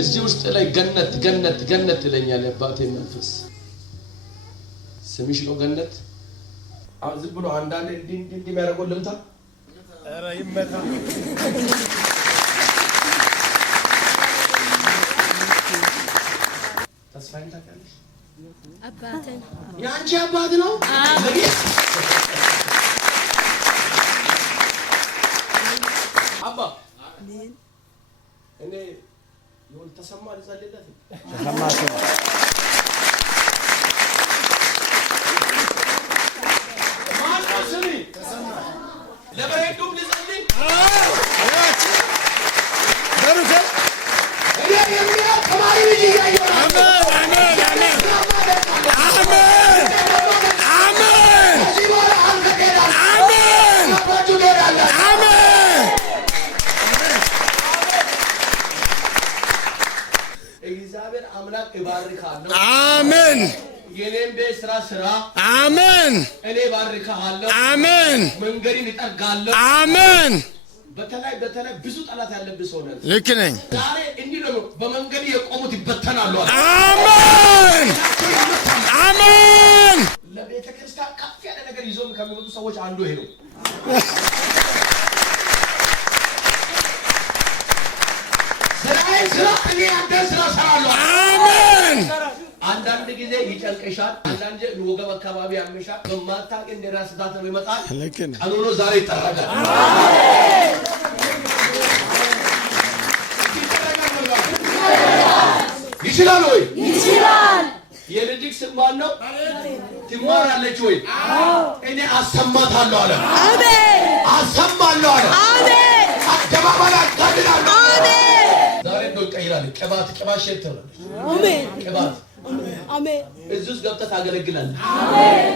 እዚህ ውስጥ ላይ ገነት ገነት ገነት ይለኛል አባቴ መንፈስ። ስምሽ ነው ገነት። ዝም ብሎ አንዳንዴ እንዲህ የሚያደርገው ልምታ ኧረ ይመታ ተስፋዬን ታውቂያለሽ? አባቴን ያንቺ አባት ነው? አባ እኔ ይሁን ተሰማ ልጸልይለት ተሰማሽ ማነው ስሚ ተሰማ ለበሬዱም ልጸልይ በሩከ እኔ የሚያ ተማሪ ልጅ ያየው አሜን የኔም ቤት ስራ አሜን እኔ ባርካለሁ አሜን መንገድን እጠርጋለሁ አሜን በተለይ ብዙ ጠላት ያለብህ ሰው ነህ ልክ ነኝ ዛሬ እንዲህ ነው በመንገድ የቆሙት ይበተናሉ አሜን አሜን ለቤተ ክርስቲያን ከፍ ያለ ነገር ይዞ ከሚመጡ ሰዎች አንዱ ይሄ ነው ስራ እኔ አንተ ስራ ሰራለሁ አሜን አንዳንድ ጊዜ ይጨንቀሻል አንዳንድ ወገብ አካባቢ ያመሻል በማታውቅ እንደራስ ዳታ ይመጣል ቀኑኑ ዛሬ ይጠራጋል አሜን ይችላል ወይ ይችላል የልጅክ ስም ማን ነው ትማራለች ወይ እኔ አሰማታለሁ አለ አሜን አሰማለሁ አለ አሜን አደባባይ አጋድላለሁ አሜን ዛሬ ነው ቀይራል ቅባት ሸተረ አሜን ቅባት አሜን እዚህ ገብተህ ታገለግላለህ አሜን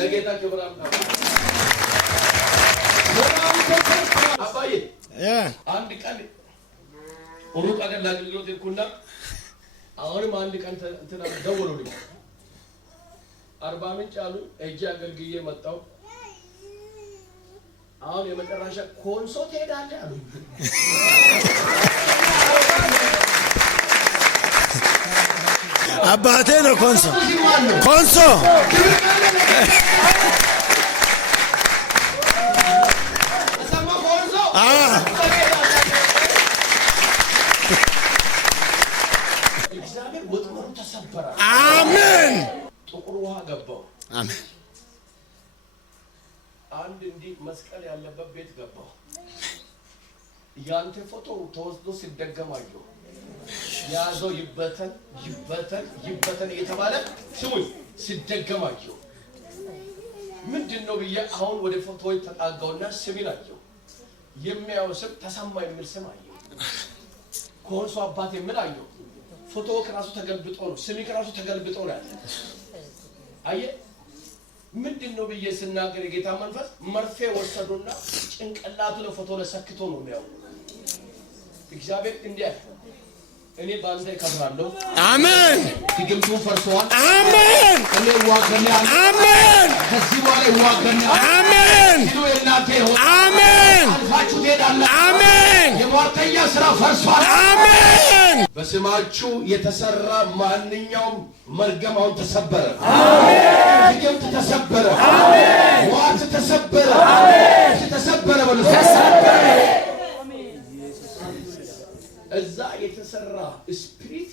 ለጌታ ክብር አምጣ አባዬ አንድ ቀን ሩቅ አገር ላገልግሎት ልኩና አሁንም አንድ ቀን እንትና ደወሉልኝ 40 ምንጭ አሉ እጄ አገልግዬ መጣሁ አሁን የመጨረሻ ኮንሶ ትሄዳለህ አሉ አባቴ ነው ኮንሶ ኮንሶ እግዚአብሔር ወጥመዱ ተሰበረ አሜን ጥቁር ውሃ ገባው አሜን አንድ እንዲህ መስቀል ያለበት ቤት ገባው ያንተ ፎቶ ተወስዶ ሲደገማየው ያዘው ይበተን እየተባለ ስሙኝ ሲደገማየው ምንድነው ብዬ አሁን ወደ ፎቶው ተጣጋውና ስሚን አየው የሚያው ስም ተሰማ የሚል ስም አየው ኮንሶ አባት የሚል አየው ፎቶው ከራሱ ተገልብጦ ነው ስሚ ከራሱ ተገልብጦ ነው ያለ አየ ምንድነው ብዬ ስናገር የጌታ መንፈስ መርፌ ወሰዱና ጭንቅላቱ ለፎቶ ለሰክቶ ነው የሚያው እግዚአብሔር እንዲያ እኔ ባንተ ከብራለሁ አሜን ድግምቱ ፈርሷል አሜን እኔ ዋገኛለሁ አሜን ከዚህ በኋላ ዋገኛለሁ አሜን ሲሉ እናንተ ይሁን አሜን አልፋችሁ ትሄዳላችሁ አሜን የሟርተኛ ስራ ፈርሷል አሜን በስማችሁ የተሰራ ማንኛውም መርገም አሁን ተሰበረ አሜን ድግምት ተሰበረ አሜን ሟርት ተሰበረ አሜን ተሰበረ በሉ ተሰበረ እዛ የተሰራ ስፒሪት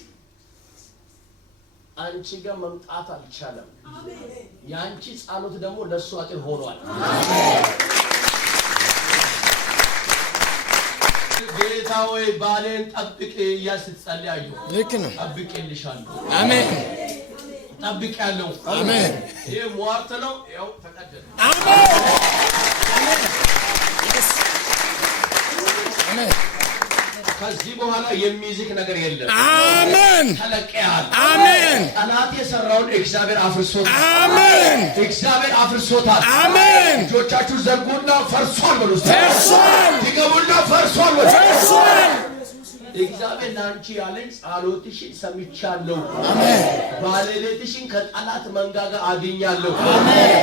አንቺ ጋር መምጣት አልቻለም አሜን ያንቺ ጸሎት ደግሞ ለሱ አጥር ሆኗል አሜን ጌታ ሆይ ባሌን ጠብቅ ያስጸልያዩ ልክ ነው ጠብቄልሻለሁ አሜን ጠብቄያለሁ አሜን ይሄ ሟርት ነው ያው ተቀደደ አሜን አሜን ከዚህ በኋላ የሚይዝክ ነገር የለም አሜን ተለቀያል አሜን ጠላት የሰራውን እግዚአብሔር አፍርሶታል አሜን እግዚአብሔር አፍርሶታል አሜን እጆቻችሁ ዘርጉና ፈርሷል በሉ ፈርሷል ትገቡና ፈርሷል በሉ ፈርሷል እግዚአብሔር ላንቺ ያለኝ ጸሎትሽን ሰምቻለሁ አሜን ባለቤትሽን ከጠላት መንጋጋ አድኛለሁ አሜን